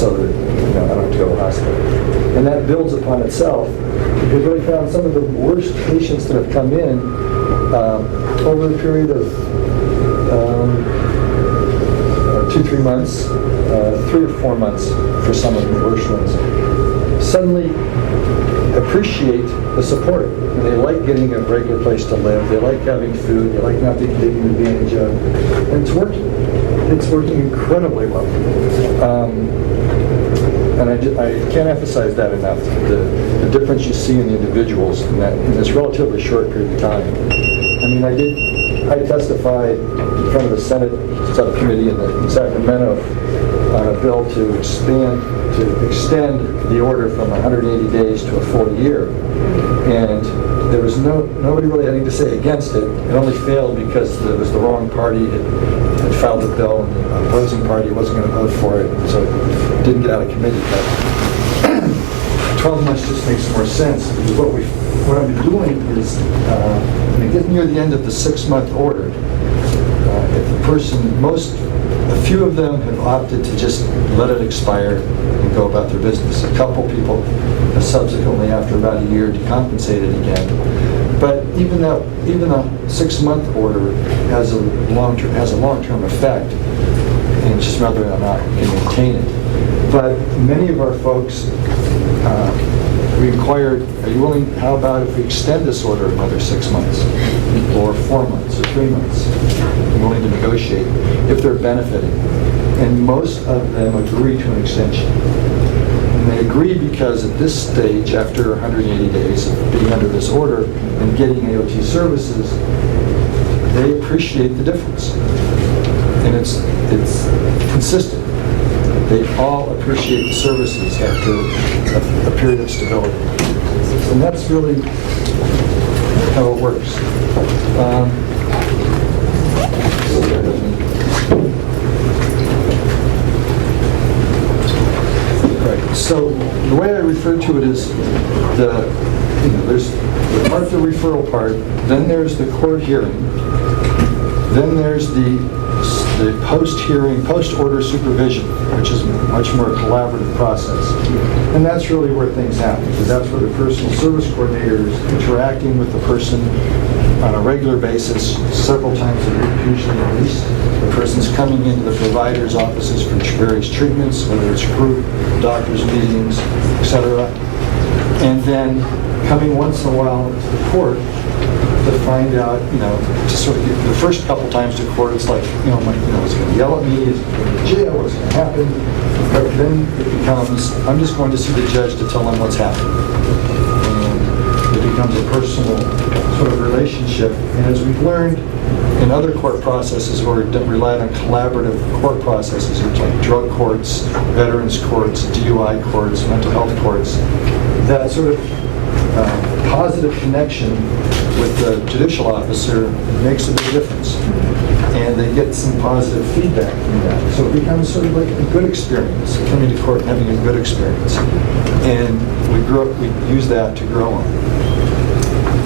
so that I don't have to go to the hospital. And that builds upon itself. We've really found some of the worst patients that have come in over the period of 2-3 months, 3 or 4 months for some of the worst ones, suddenly appreciate the support. And they like getting a regular place to live. They like having food. They like not being taken advantage of. And it's working. It's working incredibly well. And I can't emphasize that enough, the difference you see in the individuals in this relatively short period of time. I mean, I testified in front of the Senate subcommittee in Sacramento on a bill to extend the order from 180 days to a full year. And there was nobody really had anything to say against it. It only failed because it was the wrong party had filed the bill, and the opposing party wasn't going to vote for it, so it didn't get out of committee. But 12 months just makes more sense, because what I've been doing is, when it gets near the end of the 6-month order, if the person, a few of them have opted to just let it expire and go about their business. A couple people have subsequently, after about a year, decompensated again. But even a 6-month order has a long-term effect, and it's just whether or not we can maintain it. But many of our folks, we inquired, are you willing, how about if we extend this order another 6 months, or 4 months, or 3 months? I'm willing to negotiate if they're benefiting. And most of them agree to an extension. And they agree because at this stage, after 180 days of being under this order and getting AOT services, they appreciate the difference. And it's consistent. They all appreciate the services after a period of stability. And that's really how it works. Right. So the way I refer to it is there's the part of the referral part, then there's the court hearing, then there's the post-hearing, post-order supervision, which is a much more collaborative process. And that's really where things happen, because that's where the personal service coordinator is interacting with the person on a regular basis, several times a week, usually at least. The person's coming into the provider's offices for various treatments, whether it's group, doctor's meetings, etc. And then coming once in a while to the court to find out, to sort of get the first couple times to court, it's like, it's going to yell at me, it's going to jail, what's going to happen? But then it becomes, I'm just going to see the judge to tell him what's happening. And it becomes a personal sort of relationship. And as we've learned in other court processes where we relied on collaborative court processes, which like drug courts, veterans courts, DUI courts, mental health courts, that sort of positive connection with the judicial officer makes a big difference. And they get some positive feedback from that. So it becomes sort of like a good experience, coming to court and having a good experience. And we use that to grow on.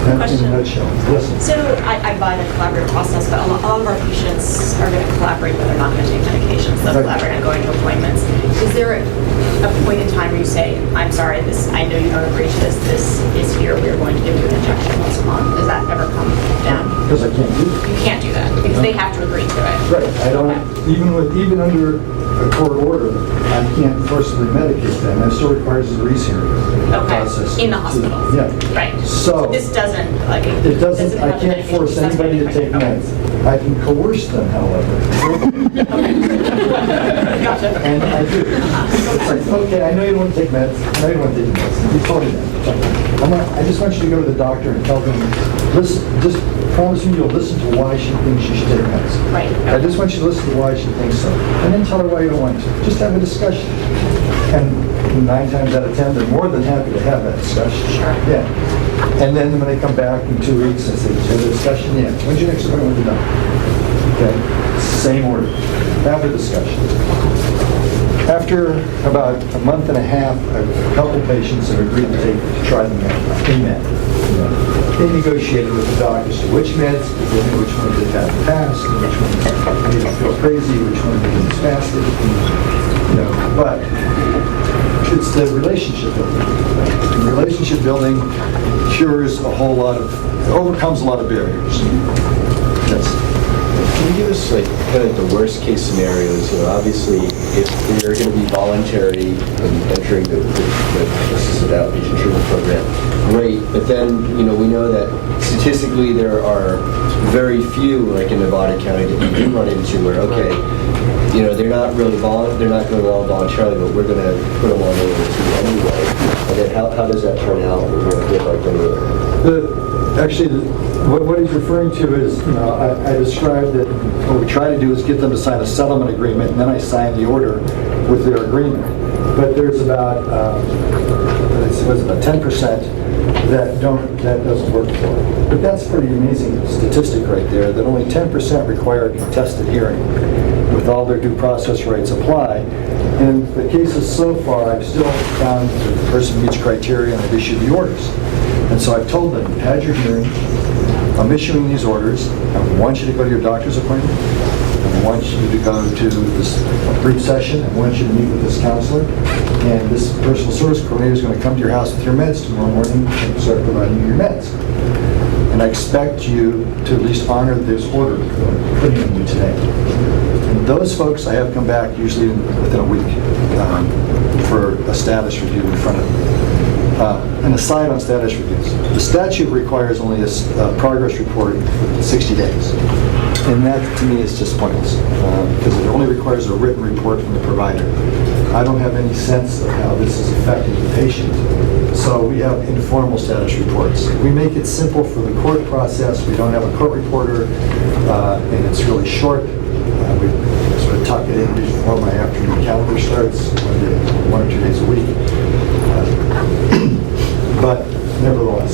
In a nutshell. Yes. So I buy the collaborative process, but all of our patients are going to collaborate, but they're not going to take medications. They'll collaborate on going to appointments. Is there a point in time where you say, I'm sorry, I know you don't agree to this. This is here. We're going to give you an injection once a month. Does that ever come down? Because I can't do it. You can't do that because they have to agree to it. Right. I don't. Okay. Even under a court order, I can't forcibly medicate them. It still requires a rehearing process. In the hospital. Yeah. Right. So this doesn't. It doesn't. I can't force anybody to take meds. I can coerce them, however. Gotcha. And I do. It's like, okay, I know you don't want to take meds. I know you don't want to take meds. You told me that. I just want you to go to the doctor and tell them, listen, just promise me you'll listen to why she thinks she should take meds. Right. Okay. I just want you to listen to why she thinks so. And then tell her why you don't want to. Just have a discussion. And 9 times out of 10, they're more than happy to have that discussion. Sure. Yeah. And then when they come back in 2 weeks, I say, did you have a discussion? Yeah. When's your next appointment with the doctor? Okay. Same order. Have a discussion. After about a month and a half, a couple patients have agreed to try the med. They negotiated with the doctors which meds, which ones they've had in the past, and which ones made them feel crazy, which ones made them spastic. But It's the relationship building. And relationship building cures a whole lot of, overcomes a lot of barriers. Yes. Can you give us like kind of the worst case scenarios? Obviously, if they're going to be voluntary in entering the assisted outpatient treatment program, great. But then, we know that statistically there are very few, like in Nevada County, that you do run into where, okay, they're not really they're not going along voluntarily, but we're going to put them on AOT anyway. And then how does that turn out? What he's referring to is, I described that what we try to do is get them to sign a settlement agreement, and then I sign the order with their agreement. But there's about, what's about 10% that doesn't work for it. But that's a pretty amazing statistic right there, that only 10% require a contested hearing with all their due process rights apply. And the cases so far, I've still found that the person meets criteria and I've issued the orders. And so I've told them, you've had your hearing, I'm issuing these orders, I want you to go to your doctor's appointment, I want you to go to this group session, I want you to meet with this counselor, and this personal service coordinator is going to come to your house with your meds tomorrow morning and start providing you your meds. And I expect you to at least honor this order I'm putting on you today. And those folks I have come back usually within a week for a status review in front of them. An aside on status reviews. The statute requires only a progress report within 60 days. And that, to me, is just pointless, because it only requires a written report from the provider. I don't have any sense of how this is affecting the patient. So we have informal status reports. We make it simple for the court process. We don't have a court reporter, and it's really short. We sort of tuck it in before my afternoon calendar starts, 1 or 2 days a week. But nevertheless,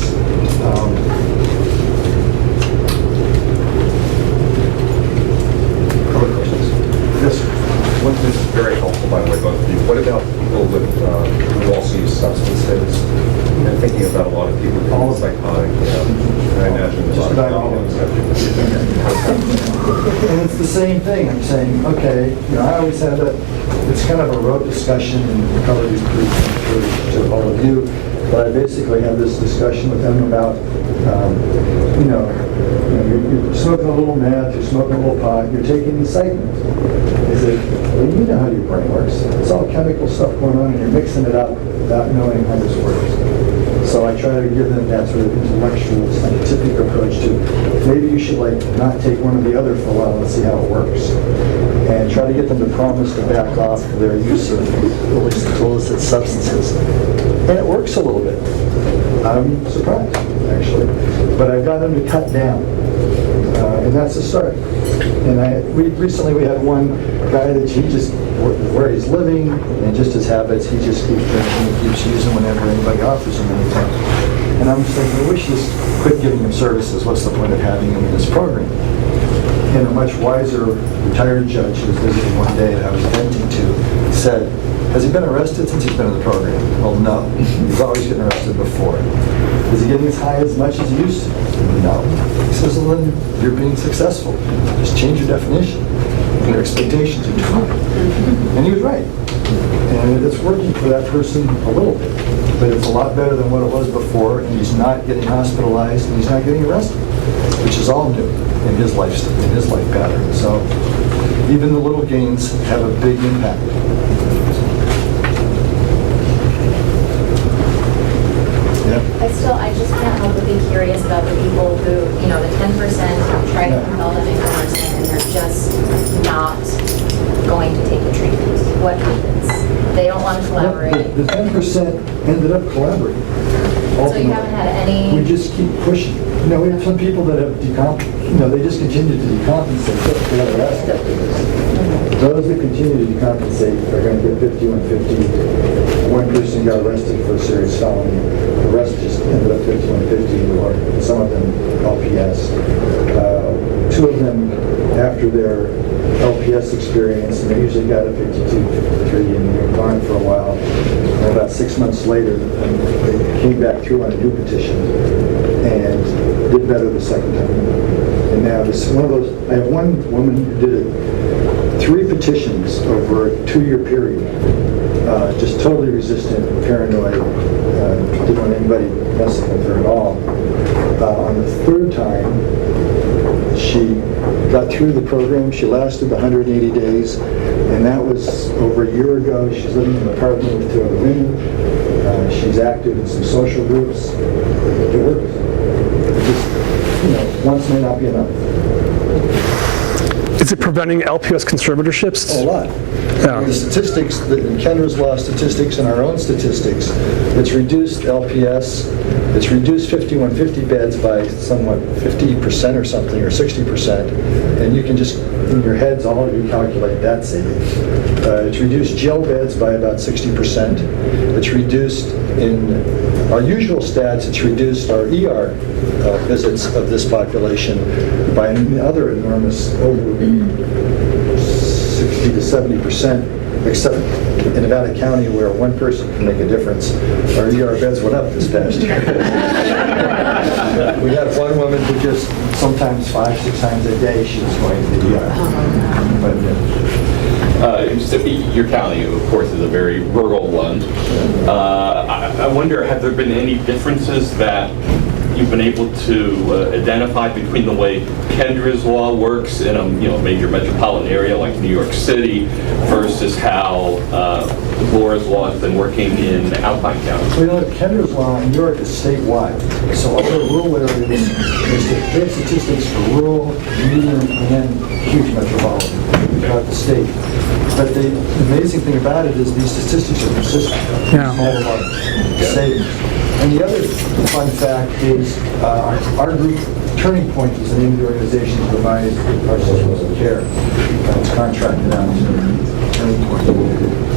other questions? Yes, sir. This is very helpful, by the way, both of you. What about people with who also use substances? And thinking about a lot of people who are psychotic. I imagine there's a lot of problems. And it's the same thing. I'm saying, okay, I always have that. It's kind of a rote discussion, and cover these to all of you. But I basically have this discussion with them about, you're smoking a little meth, you're smoking a little pot, you're taking excitement. I said, well, you know how your brain works. It's all chemical stuff going on, and you're mixing it up without knowing how this works. So I try to give them that sort of intellectual, scientific approach to maybe you should not take one or the other for a while and see how it works. And try to get them to promise to back off their use of illicit substances. And it works a little bit. I'm surprised, actually. But I've got them to cut down. And that's the start. And recently we had one guy that he just, where he's living and just his habits, he just keeps drinking and keeps using whenever anybody offers him anything. And I'm just thinking, we should just quit giving him services. What's the point of having him in this program? And a much wiser retired judge who was visiting one day that I was venting to said, has he been arrested since he's been in the program? Well, no. He's always getting arrested before. Is he getting as high as much as he used to? No. He says, well, then you're being successful. Just change your definition. Your expectations are different. And he was right. And it's working for that person a little bit. But it's a lot better than what it was before, and he's not getting hospitalized, and he's not getting arrested, which is all new in his life pattern. So even the little gains have a big impact. I just can't help but be curious about the people who, the 10% try to compel them into nursing and they're just not going to take the treatment. What happens? They don't want to collaborate. The 10% ended up collaborating. So you haven't had any... We just keep pushing. We have some people that have they just continue to decompensate. That's the other aspect of this. Those that continue to decompensate are going to get 51 50. One person got arrested for a serious felony. The rest just ended up 51 50, or some of them LPS. Two of them, after their LPS experience, and they usually got a 52, 53, and they were gone for a while. And about 6 months later, they came back through on a new petition and did better the second time. And now this one of those. I have one woman who did 3 petitions over a 2-year period just totally resistant, paranoid, didn't want anybody messing with her at all. On the third time, she got through the program. She lasted 180 days, and that was over a year ago. She's living in an apartment with 2 other women. She's active in some social groups. It works. It just, once may not be enough. Is it preventing LPS conservatorships? A lot. Yeah. The statistics, in Kendra's law statistics and our own statistics, it's reduced LPS, it's reduced 5150 beds by somewhat 50% or something, or 60%, and you can just, in your heads, all of you calculate that savings. It's reduced jail beds by about 60%. It's reduced in our usual stats, it's reduced our ER visits of this population by another enormous over 60 to 70%, except in Nevada County where one person can make a difference. Our ER beds went up this past year. We had one woman who just sometimes 5-6 times a day she was going to the ER. Your county, of course, is a very rural one. I wonder, have there been any differences that you've been able to identify between the way Kendra's law works in a major metropolitan area like New York City versus how Laura's law has been working in Alpine County? Well, Kendra's law in New York is statewide. So all the rural areas, they have statistics for rural, medium, and huge metropolitan throughout the state. But the amazing thing about it is these statistics are persistent. Yeah. Small to large. Savings. And the other fun fact is our group, Turning Point, is the name of the organization that provides our systems of care. It's contracted out to Turning Point.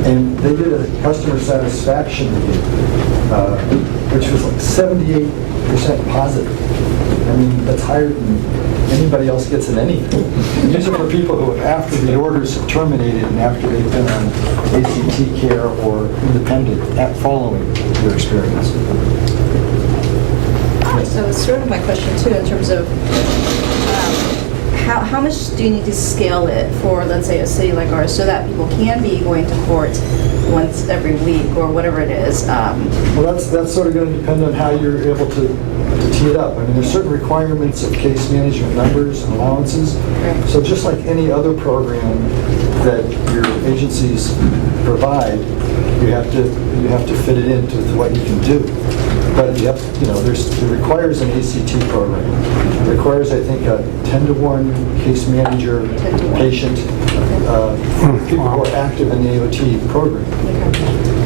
And they did a customer satisfaction review, which was like 78% positive. I mean, that's higher than anybody else gets in anything. These are for people who, after the orders have terminated and after they've been on ACT care or independent, following their experience. So it's sort of my question too, in terms of how much do you need to scale it for, let's say, a city like ours, so that people can be going to court once every week or whatever it is? Well, that's sort of going to depend on how you're able to tee it up. I mean, there's certain requirements of case management numbers and allowances. Right. So just like any other program that your agencies provide, you have to fit it into what you can do. But you have, it requires an ACT program. It requires, I think, a 10-to-1 case manager patient for people who are active in the AOT program.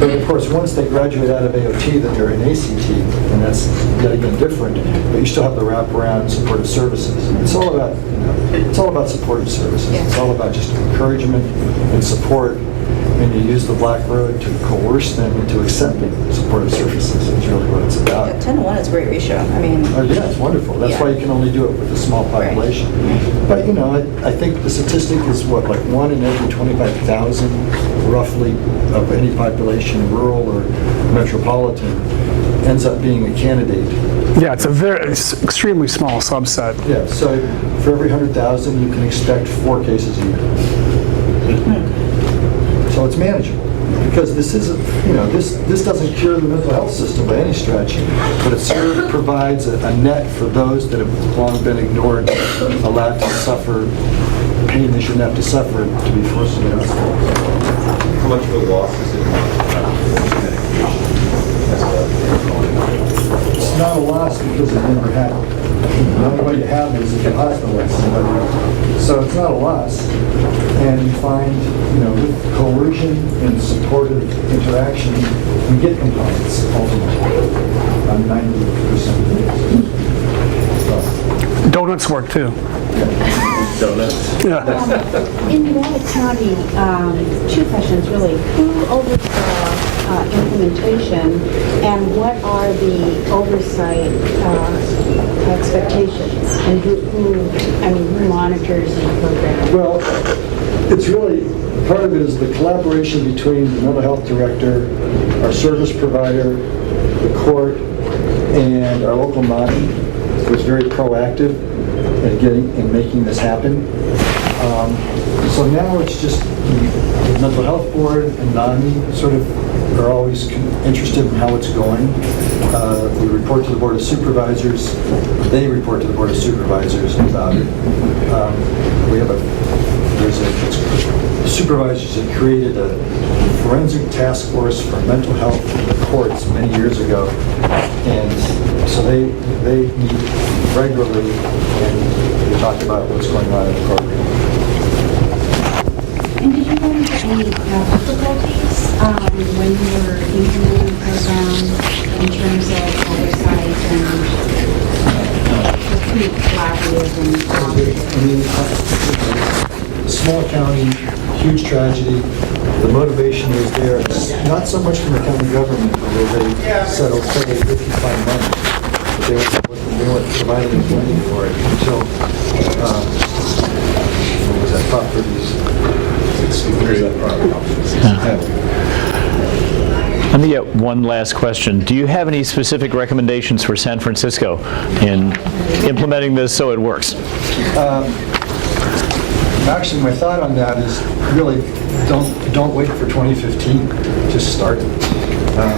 But of course, once they graduate out of AOT, then they're in ACT, and that's yet again different. But you still have the wraparound supportive services. It's all about supportive services. It's all about just encouragement and support. And you use the black road to coerce them into accepting supportive services. Is really what it's about. Yeah, 10 to 1 is a great ratio. I mean, Yeah, it's wonderful. That's why you can only do it with a small population. But I think the statistic is like 1 in every 25,000, roughly, of any population, rural or metropolitan, ends up being a candidate. Yeah, it's extremely small subset. Yeah. So for every 100,000, you can expect 4 cases a year. So it's manageable, because this isn't, this doesn't cure the mental health system by any stretch, but it sort of provides a net for those that have long been ignored, allowed to suffer pain they shouldn't have to suffer to be forced to the hospital. How much of a loss is it? It's not a loss because it never happened. The only way you have it is if you hospitalize somebody. So it's not a loss. And you find, with coercion and supportive interaction, you get compliance ultimately on 90% of the Donuts work too. Donuts? Yeah. In Nevada County, 2 questions really. Who oversaw implementation, and what are the oversight expectations? And who monitors the program? Well, it's really, part of it is the collaboration between the mental health director, our service provider, the court, and our local MONI was very proactive in making this happen. So now it's just the mental health board and NAMI sort of are always interested in how it's going. We report to the board of supervisors. They report to the board of supervisors about it. Supervisors had created a forensic task force for mental health in the courts many years ago, and so they meet regularly and they talk about what's going on in the program. And did you run into any difficulties when you were implementing the program in terms of oversight and pretty collaborative and Small county, huge tragedy. The motivation was there, not so much from the county government, where they said, okay, if you find money, but they weren't providing us money for it until, what was that, Prop 30s? Let me get one last question. Do you have any specific recommendations for San Francisco in implementing this so it works? Actually, my thought on that is really don't wait for 2015. Just start it.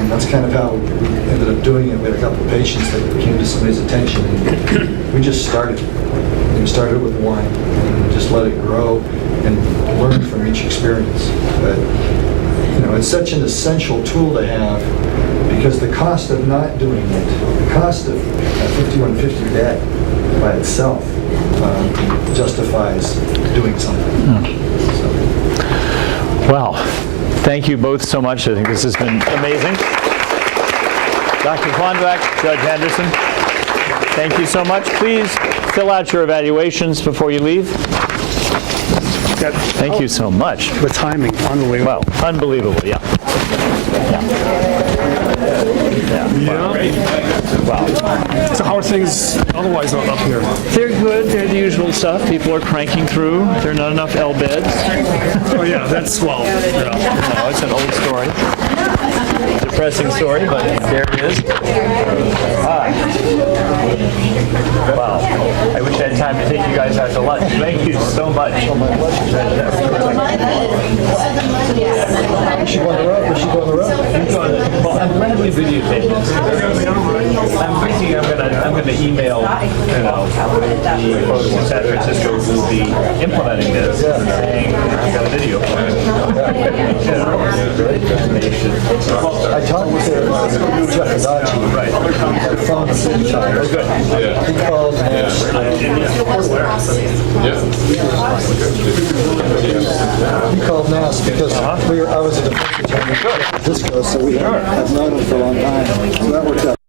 That's kind of how we ended up doing it. We had a couple of patients that came to somebody's attention, and we just started. We started with one, and just let it grow and learn from each experience. But it's such an essential tool to have, because the cost of not doing it, the cost of 5150 debt by itself justifies doing something. Well, thank you both so much. I think this has been amazing. Dr. Quanbeck, Judge Henderson, thank you so much. Please fill out your evaluations before you leave. Thank you so much. The timing, unbelievable. Well, unbelievable, yeah. Wow. So how are things otherwise up here? They're good. They're the usual stuff. People are cranking through. There are not enough L beds. Oh yeah, that's, well, yeah. No, it's an old story. Depressing story, but there it is. Wow. I wish I had time to take you guys out to lunch. Thank you so much. Is she going to road? Is she going to road? Well, I'm randomly videotaping. I'm thinking I'm gonna email, the folks in San Francisco who will be implementing this, saying I've got a video for you. I talked with Jeff Adachi. Right. On the phone at the time. Oh, good. He called and asked, because I was a defense attorney at San Francisco, so we have known him for a long time. So that worked out.